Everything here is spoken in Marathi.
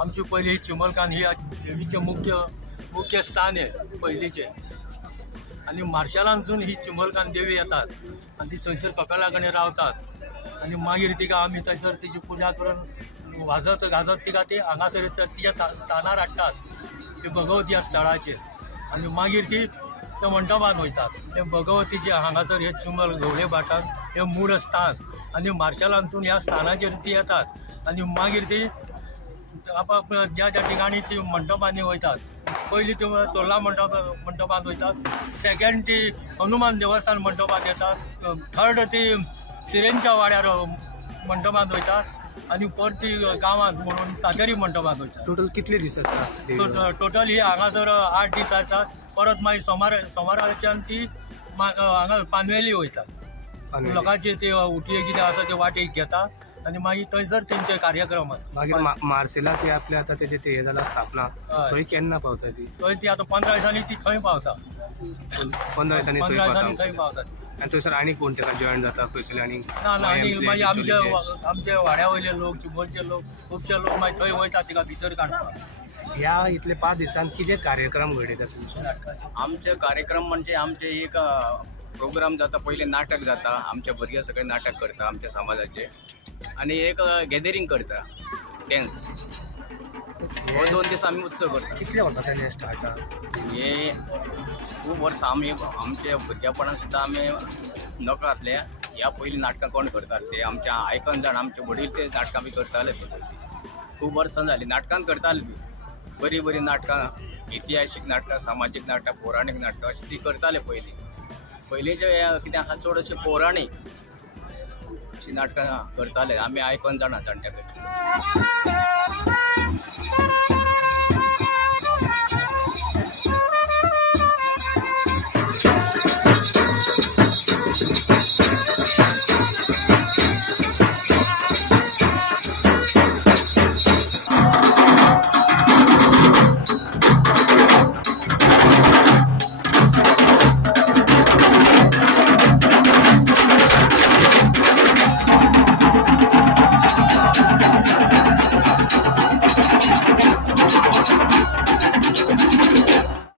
आमची पहिली ही चिमलकान ही देवीचे मुख्य स्थान आहे पहिलीचे. आणि मार्शलांसून ही चिमलकान देवी येतात आणि ती थंयसर कपेलाकडे रावतात आणि मागीर तिका आमी थंयसर तिची पुजा करून वाजत गाजत तिका ते हांगासर तिच्या स्थानार हाडटात, ती भगवती ह्या स्थळाचेर. आणि मागीर ती त्या मंडपान वयतात. ते भगवतीचे हांगासर हे चिमल गवळे भाटान हे मूळ स्थान आणि मार्शलांसून ह्या स्थानाचेर ती येतात आणि मागीर ती आपापल्या ज्या ठिकाणी ती मंडपांनी वयतात. पहिली ती तोर्ला मंडपात वयतात, सेकंड ती हनुमान देवस्थान मंडपात येतात, थर्ड ती सिरेंच्या वाड्यार मंडपात वयतात आणि फोर्थ ती गांवांत म्हणून तातेरी मंडपात वयतात. टोटल कितले दीस आसता? सो टोटल ही हांगासर 8 दीस आसतात. परत मागीर सोमाराच्यान ती हांगा पानवेली वयतात. लोकांचे ते उटये कितें आसा ते वाटेक घेता आणि मागीर थंयसर तेंचे कार्यक्रम आसता. मागीर मार्सेला ते आपले आता तेजे ते हे जाला स्थापना, थंय केन्ना पावता ती? थंय ती आतां 15 दिसांनी ती थंय पावता. 15 दिसांनी थंय 15 दिसांनी पावता. थंय पावतात. आणि थंयसर आनी कोण तेका जॉयन जाता खंयसले आनी? ना आनी मागीर आमचे वाड्या वयले लोक, चिंबोरचे लोक, खुबशे लोक मागीर थंय वयतात तिका भितर काडपाक. ह्या इतले 5 दिसांत कितें कार्यक्रम घडयता तुमचे? आमचे कार्यक्रम म्हणजे आमचे एक प्रोग्राम जाता, पहिले नाटक जाता, आमचे भुरगे सगळे नाटक करता आमच्या समाजाचे, आणि एक गॅदरिंग करता डॅन्स. हो 2 दीस आम्ही उत्सव करता. कितल्या वर्सांनी स्टार्ट जाता? हे खूप वर्स आम्ही आमच्या भुरग्यापणान सुद्दां आमी नकळांतल्या ह्या पयलीं नाटकां कोण करतात ते आमच्या आयकन जाण आमचे वडील ते नाटकां बी करताले. खूब वर्सां जालीं नाटकां करताले बी. बरी बरी नाटकां, इतिहासीक नाटकां, सामाजीक नाटकां, पौराणीक नाटकां अशीं ती करताले पयलींचे कितें आसा चड अशें पौराणीक अशीं नाटकां करताले. आमी आयकन जाणा जाणट्या कडल्यान.